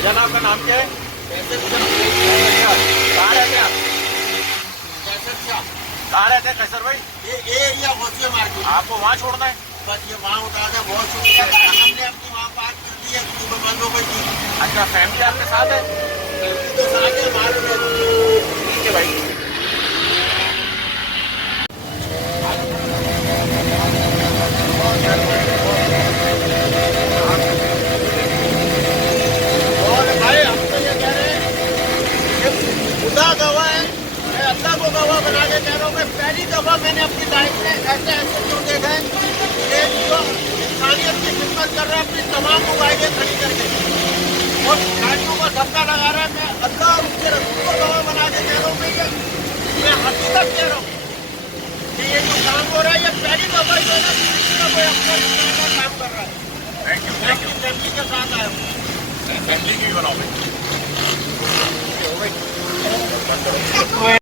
भाईजान आपका नाम क्या है? कैसे कहाँ रहते हैं आप? कहाँ रहते हैं कैसर भाई? ये एरिया घोसिया मार्केट, आपको वहाँ छोड़ना है? बस ये वहाँ उतार दे। बहुत शुक्रिया, हमने अपनी वहाँ बात कर दी है, सुबह बंद हो गई थी। अच्छा, फैमिली आपके साथ है? तो साथ है हमारे में। ठीक है भाई। और भाई हम तो ये कह रहे हैं, ये खुदा गवाह है, मैं अल्लाह को गवाह बना के कह रहा हूँ, मैं पहली दफा मैंने अपनी लाइफ में ऐसे लोग देखा है, ये जो इंसानियत की खिदमत कर रहा है, अपनी तमाम मोबाइलें खड़ी करके और गाड़ियों को धक्का लगा रहा है। मैं अल्लाह और उसके रसूल को गवाह बना के कह रहा हूँ, मैं हकीकत कह रहा हूँ कि ये जो काम हो रहा है, ये पहली दफा जो है ना, किसी का कोई अफसर इस तरह का काम कर रहा है। थैंक यू, मैं थैंक अपनी फैमिली के साथ आया हूँ। यू। फैमिली की भी बनाओ भाई।